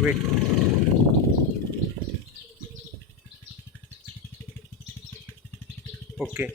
wait. Okay.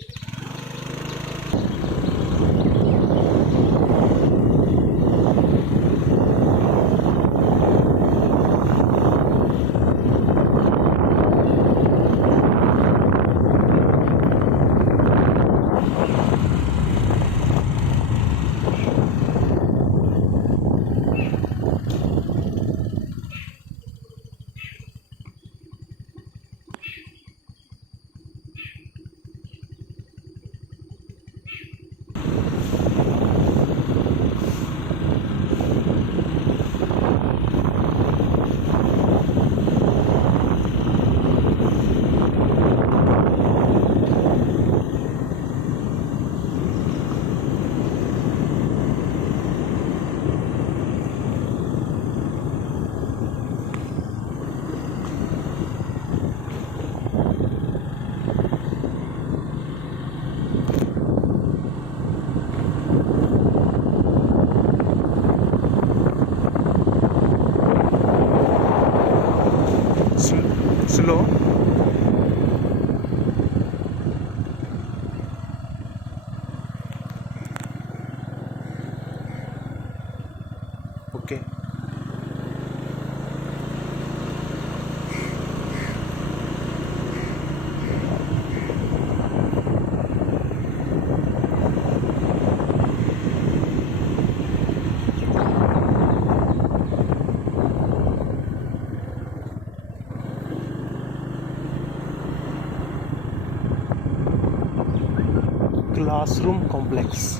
classroom complex.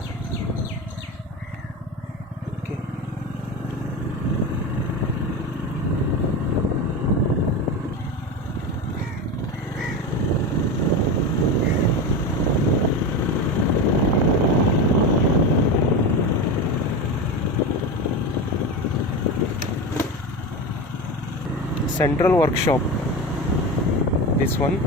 Okay. Central workshop. This one.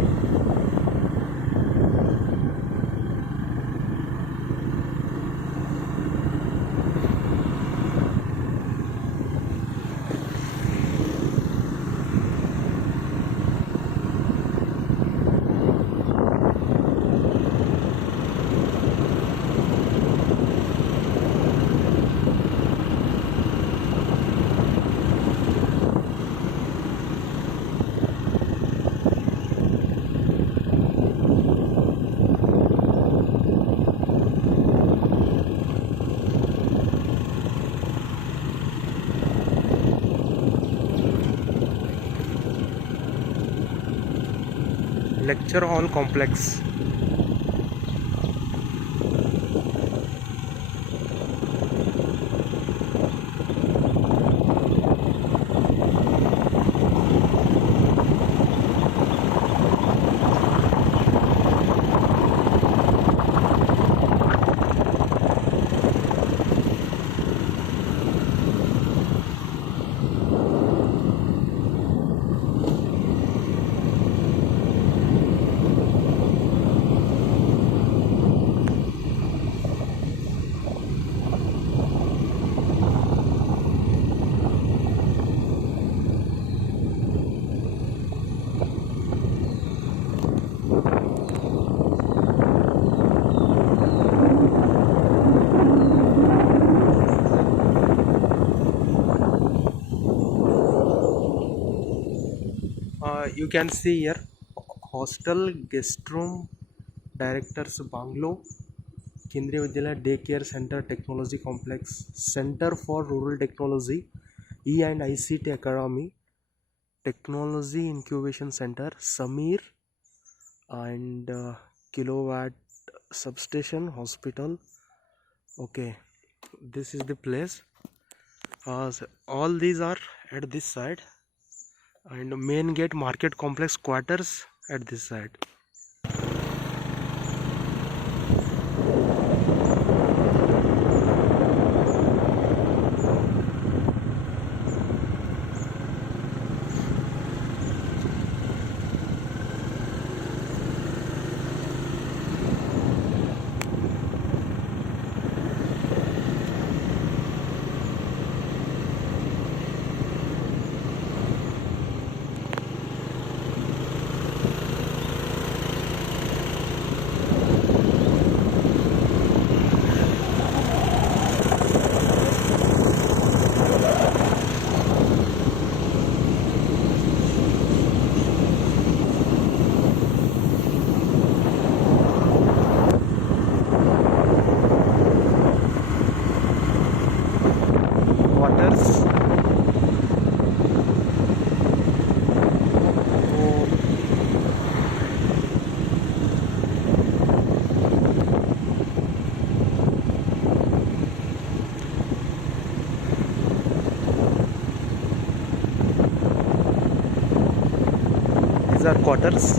Lecture hall complex. You can see here hostel, guest room, director's bungalow, Kendriya Vidyalaya Day Care Center, Technology Complex, Center for Rural Technology, E and ICT Academy, Technology Incubation Center, Samir, and Kilowatt Substation Hospital. Okay, this is the place. So all these are at this side, and main gate market complex quarters at this side. Waters. These are quarters.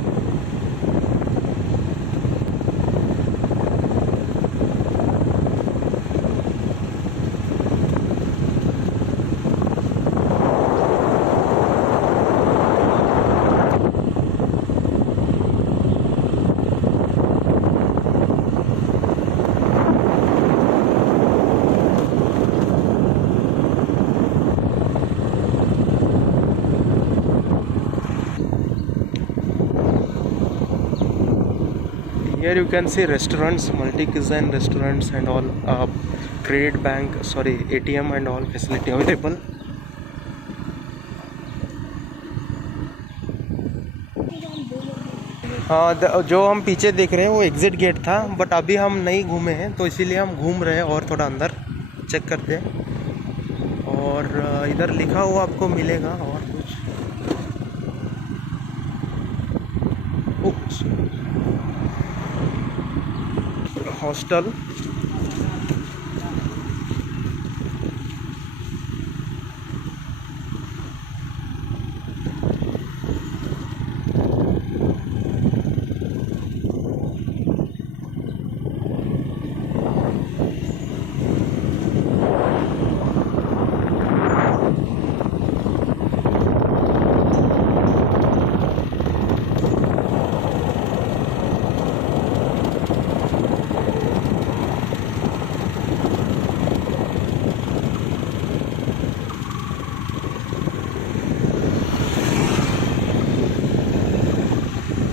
Here you can see restaurants, multi-cuisine restaurants and all, credit bank, sorry, ATM and all facility available. हाँ, जो हम पीछे देख रहे हैं वो exit gate था, but अभी हम नहीं घूमे हैं तो इसीलिए हम घूम रहे हैं और थोड़ा अंदर चेक करते हैं। और इधर लिखा हुआ आपको मिलेगा और कुछ। Hostel,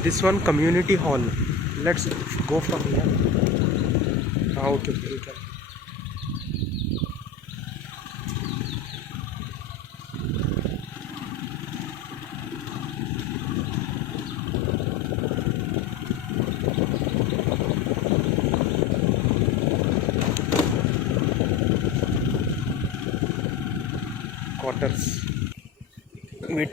this one community hall. Let's go from here. Okay, we can. Quarters. Wait.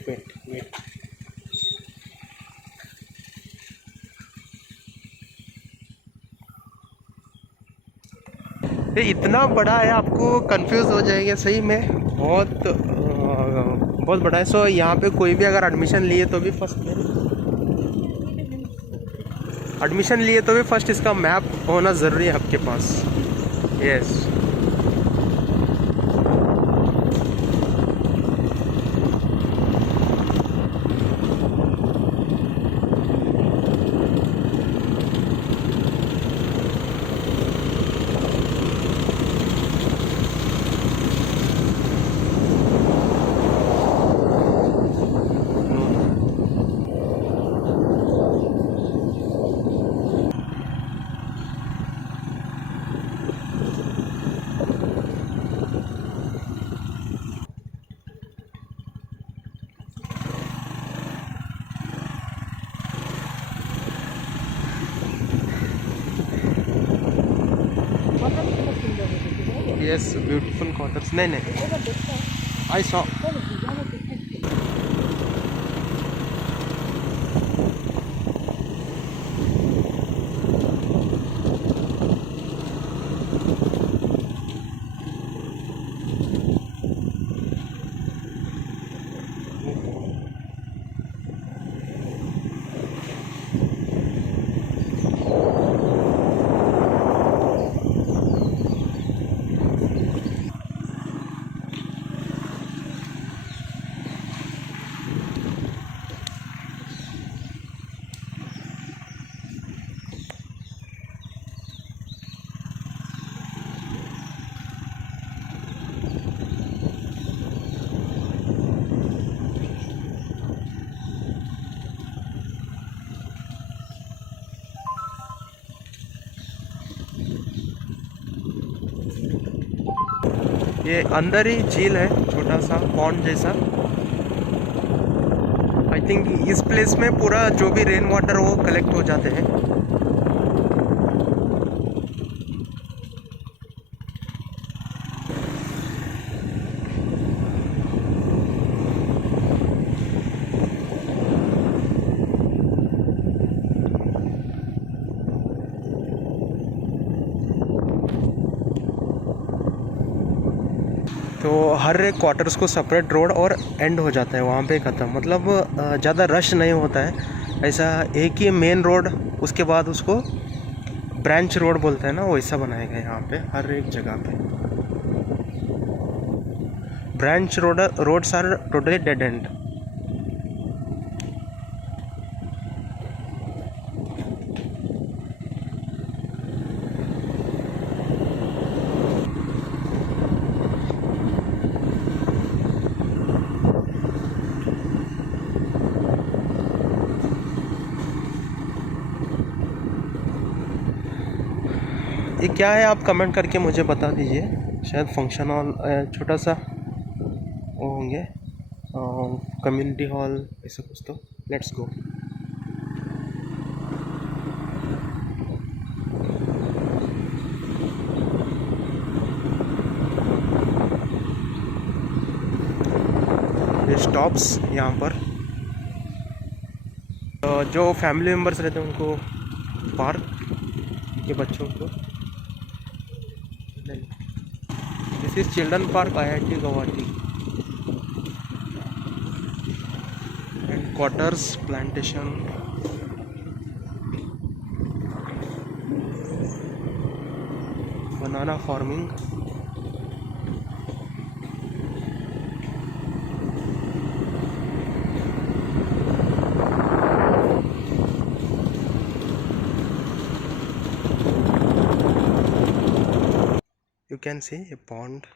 ये इतना बड़ा है, आपको कंफ्यूज हो जाएंगे सही में, बहुत बड़ा है। सो यहाँ पे कोई भी अगर एडमिशन लिए तो भी फर्स्ट इसका मैप होना ज़रूरी है आपके पास। Yes, beautiful quarters. नहीं, आई सॉ। ये अंदर ही झील है, छोटा सा पॉन्ड जैसा। आई थिंक इस प्लेस में पूरा जो भी रेन वाटर वो कलेक्ट हो जाते हैं। तो हर एक क्वार्टर्स को सेपरेट रोड और एंड हो जाता है वहाँ पे ख़त्म, मतलब ज़्यादा रश नहीं होता है। ऐसा एक ही मेन रोड, उसके बाद उसको ब्रांच रोड बोलते हैं ना, वैसा बनाया गया है यहाँ पे हर एक जगह पे। Branch roads are totally dead end. ये क्या है, आप कमेंट करके मुझे बता दीजिए। शायद फंक्शन हॉल, छोटा सा वो होंगे, कम्युनिटी हॉल ऐसा कुछ। तो लेट्स गो। ये स्टॉप्स यहाँ पर जो फैमिली मेम्बर्स रहते हैं उनको पार्क के बच्चों को। This is children park IIT Guwahati and quarters plantation. Banana farming. You can see a pond.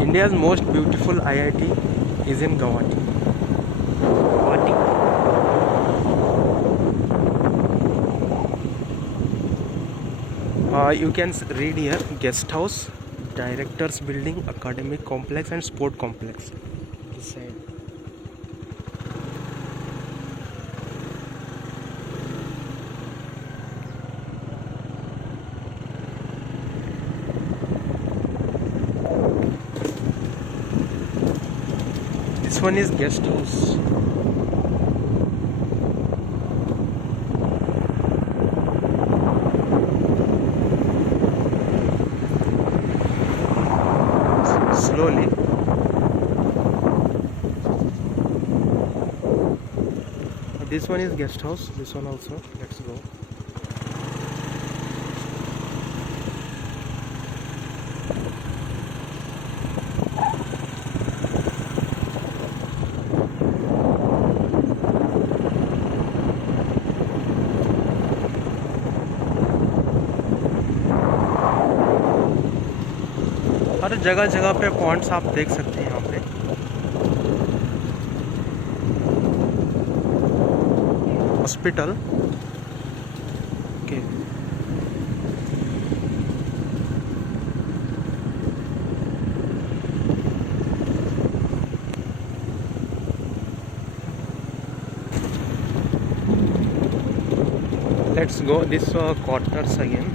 India's most beautiful IIT is in Guwahati. You can read here: guest house, directors building, academic complex and sport complex. This side. This one is guest house. Slowly. This one is guest house. This one also. Let's go. हर जगह जगह पे points आप देख सकते हैं यहाँ पे। Hospital okay. Let's go this quarters again.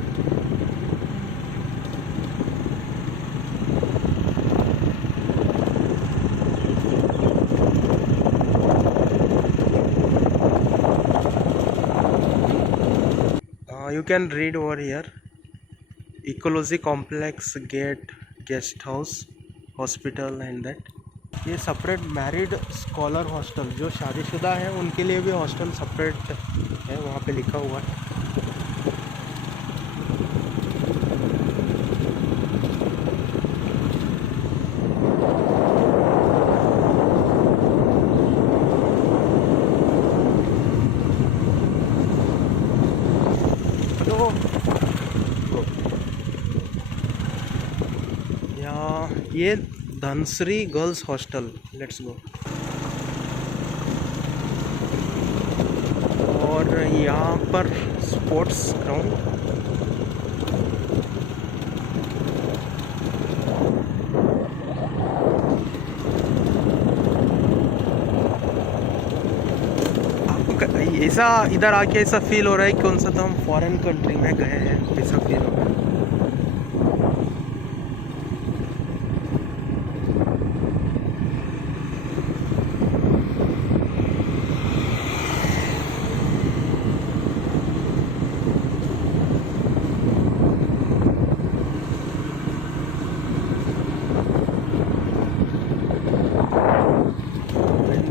You can read over here: ecology complex, gate, guest house, hospital and that. ये सेपरेट मैरिड स्कॉलर हॉस्टल, जो शादीशुदा है उनके लिए भी हॉस्टल सेपरेट है, वहाँ पे लिखा हुआ है। ये Dhanashree girls hostel. Let's go. और यहाँ पर स्पोर्ट्स ग्राउंड। ऐसा इधर आके ऐसा फील हो रहा है कौन सा तो हम फॉरेन कंट्री में गए हैं, ऐसा फील हो रहा है।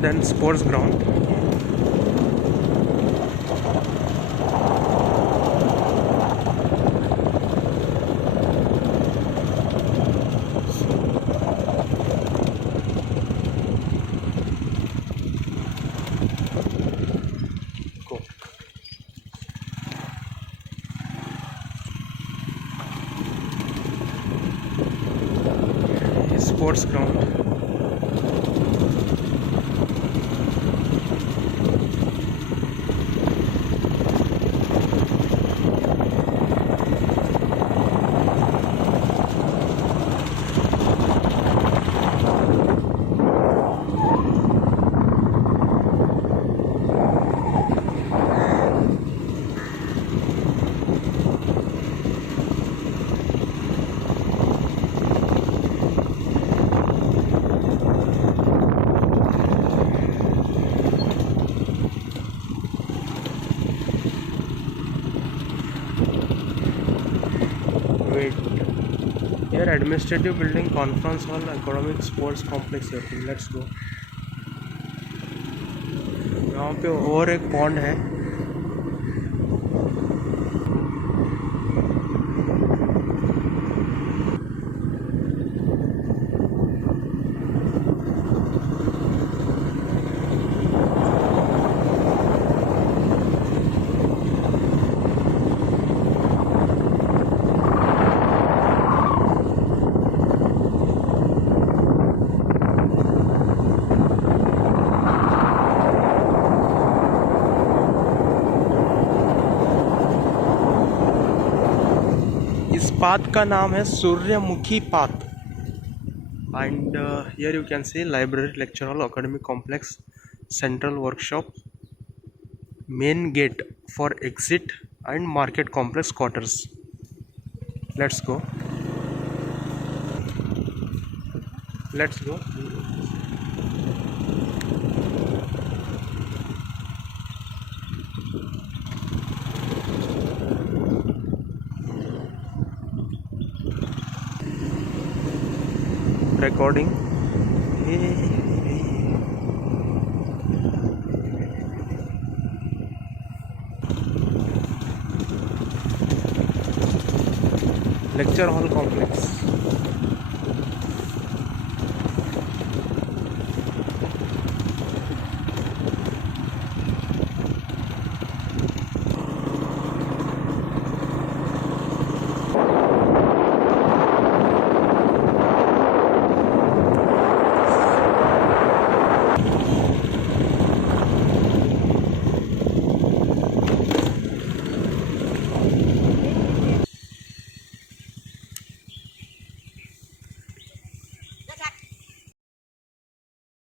Then sports ground. Go. Sports ground. Here administrative building, conference hall, academic sports complex here. Let's go. यहाँ पे और एक पॉन्ड है. इस पाथ का नाम है सूर्यमुखी path. And here you can see library, lecture hall, academic complex, central workshop, main get for exit and market complex quarters. Let's go. Let's go. Recording. Lecture hall complex.